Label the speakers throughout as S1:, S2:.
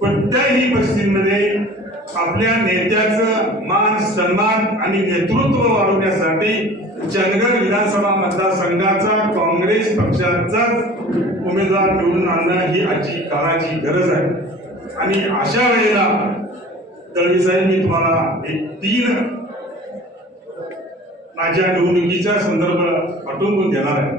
S1: कोणत्याही परिस्थितीमध्ये आपल्या नेत्याचं मान सन्मान आणि नेतृत्व वाढवण्यासाठी चंदगड विधानसभा मतदारसंघाचा काँग्रेस पक्षाचाच उमेदवार निवडून आणणं ही आजची काळाची गरज आहे. आणि अशा वेळेला दळवी साहेब मी तुम्हाला एक तीन माझ्या निवडणुकीचा संदर्भ पाठवून देणार आहे.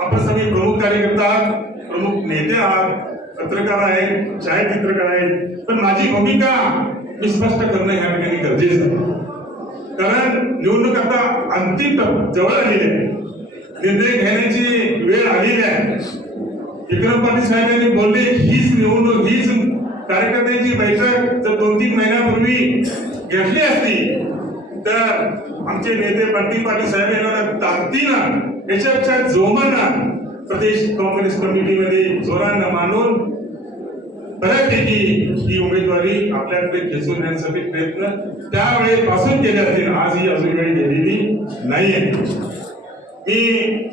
S1: आपण सगळे प्रमुख कार्यकर्ता प्रमुख नेते आहात. पत्रकार आहेत छायाचित्रकार आहेत. पण माझी भूमिका मी स्पष्ट करणं या ठिकाणी गरजेचं आहे कारण निवडणूक आता अंतिम जवळ आलेली आहे. निर्णय घेण्याची वेळ आलेली आहे. विक्रम पाटील साहेबांनी बोलले हीच निवडणूक हीच कार्यकर्त्यांची बैठक जर दोन तीन महिन्यापूर्वी घेतली असती तर आमचे नेते पाटील पाटील साहेब यांना ताकदीनं याच्यापेक्षा जोमानं प्रदेश काँग्रेस कमिटीमध्ये जोरानं मानून बऱ्यापैकी ही उमेदवारी आपल्याकडे खेचून घेण्यासाठी प्रयत्न त्यावेळेपासून केले असतील आज ही अजून वेळ गेलेली नाहीये. मी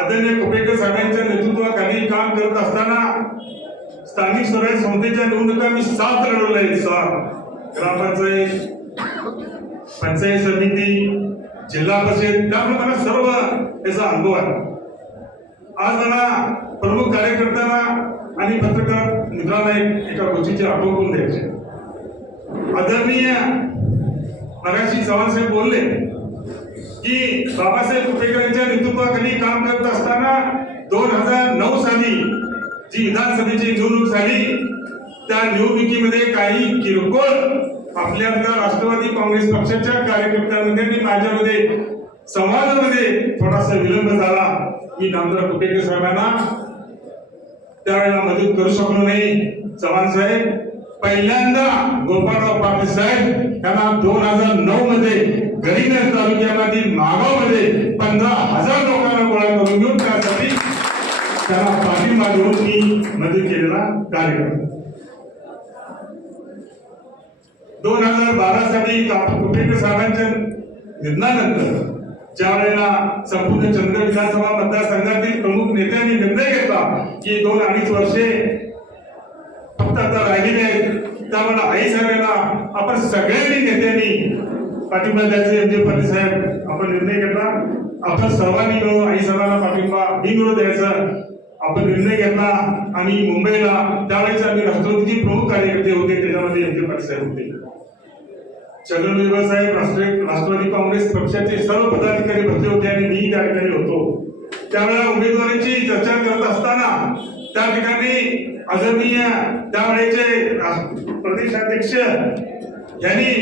S1: आदरणीय कुपेकर साहेबांच्या नेतृत्वाखाली काम करत असताना स्थानिक स्वराज्य संस्थेच्या निवडणुका मी सात लढवल्या आहेत सात. ग्रामपंचायत पंचायत समिती जिल्हा परिषद त्यामुळे मला सर्व याचा अनुभव आहे. आज मला प्रमुख कार्यकर्त्यांना आणि पत्रकार मित्रांना एक एका गोष्टीची आठवण करून द्यायची. आदरणीय मगाशी चव्हाणसाहेब बोलले की बाबासाहेब कुपेकर नेतृत्वाखाली काम करत असताना दोन हजार नऊ साली जी विधानसभेची निवडणूक झाली त्या निवडणुकीमध्ये काही किरकोळ आपल्यातल्या राष्ट्रवादी काँग्रेस पक्षाच्या कार्यकर्त्यांमध्ये आणि माझ्यामध्ये संवादामध्ये थोडासा विलंब झाला. मी नामदार कुपेकर साहेबांना त्यावेळेला मदत करू शकलो नाही. चव्हाण साहेब पहिल्यांदा गोपाळराव पाटील साहेब यांना दोन हजार नऊ मध्ये गरीनगर तालुक्यामधील मागावमध्ये पंधरा हजार लोकांना गोळा करून घेऊन त्यासाठी त्याला पाठिंबा देऊन मी मदत केलेला कार्यक्रम. दोन हजार बारा साली कुपेकर साहेबांच्या निधनानंतर ज्या वेळेला संपूर्ण चंद्र विधानसभा मतदारसंघातील प्रमुख नेत्यांनी निर्णय घेतला की दोन अडीच वर्षे फक्त आता राहिलेले आहेत त्यामुळे आई साहेबांना आपण सगळ्यांनी नेत्यांनी पाठिंबा द्यायचे एम जे पाटील साहेब आपण निर्णय घेतला आपण सर्वांनी मिळून आई साहेबांना पाठिंबा मी मिळून द्यायचा आपण निर्णय घेतला आणि मुंबईला त्यावेळेस आम्ही राष्ट्रवादीचे प्रमुख कार्यकर्ते होते त्याच्यामध्ये एम जे पाटील साहेब होते. चंद्रदेव साहेब राष्ट्रीय राष्ट्रवादी काँग्रेस पक्षाचे सर्व पदाधिकारी बसले होते आणि मी त्या ठिकाणी होतो. त्यावेळेला उमेदवारांची चर्चा करत असताना त्या ठिकाणी आदरणीय त्यावेळेचे प्रदेशाध्यक्ष यांनी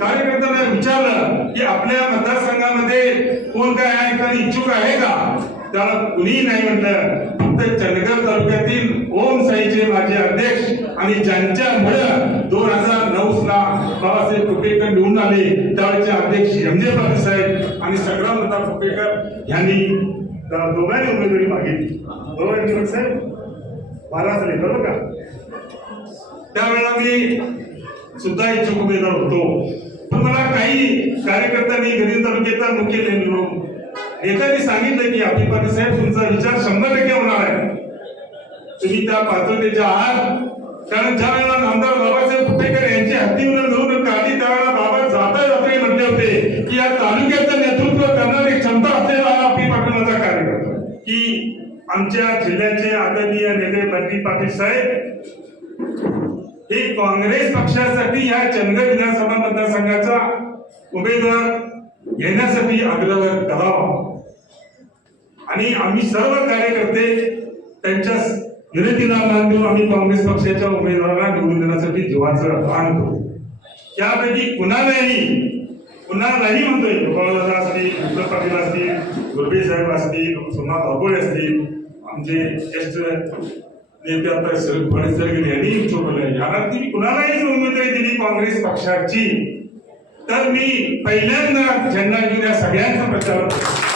S1: कार्यकर्त्यांना विचारलं की आपल्या मतदारसंघामध्ये कोण काय आहे? ठिकाणी इच्छुक आहे का? त्याला कुणीही नाही म्हटलं. फक्त चंदगड तालुक्यातील ओम साईचे माझे अध्यक्ष आणि ज्यांच्यामुळे दोन हजार नऊ ला बाबासाहेब कुपेकर निवडून आले त्यावेळेचे अध्यक्ष एम जे पाटील साहेब आणि संग्रामदादा कुपेकर यांनी दोघांनी उमेदवारी मागितली. बरोबर साहेब? बारा झाले बरोबर का? त्यावेळेला मी सुद्धा इच्छुक उमेदवार होतो. पण मला काही कार्यकर्त्यांनी गरीब तालुक्याचा मुख्य नेमून नेत्यांनी सांगितलं की आपली पाटील साहेब तुमचा विचार शंभर टक्के होणार आहे. तुम्ही त्या पात्रतेच्या आहात. कारण ज्या वेळेला आमदार बाबासाहेब कुपेकर यांची हत्तीवर जाऊन काढली त्यावेळेला बाबा जाता जाता म्हणले होते की या तालुक्याचं नेतृत्व करणारी क्षमता असलेला आपली पाटलाचा कार्यकर्ता. की आमच्या जिल्ह्याचे आदरणीय नेते मंत्री पाटील साहेब हे काँग्रेस पक्षासाठी या चंद्र विधानसभा मतदारसंघाचा उमेदवार घेण्यासाठी अग्रवर करावा. आणि आम्ही सर्व कार्यकर्ते त्यांच्या विनंतीला मान देऊन आम्ही काँग्रेस पक्षाच्या उमेदवाराला निवडून देण्यासाठी जीवाचं आवाहन करू त्यापैकी कुणालाही कुणालाही म्हणतोय गोपाळदादा असतील विठ्ठल पाटील असतील गुरबे साहेब असतील सोमनाथ अबोळे असतील आमचे ज्येष्ठ नेते आता शरद फडणवीस यांनी चोपले याला ती कुणालाही जर उमेदवारी दिली काँग्रेस पक्षाची. तर मी पहिल्यांदा झेंडा घेऊन या सगळ्यांचा प्रचार करतो.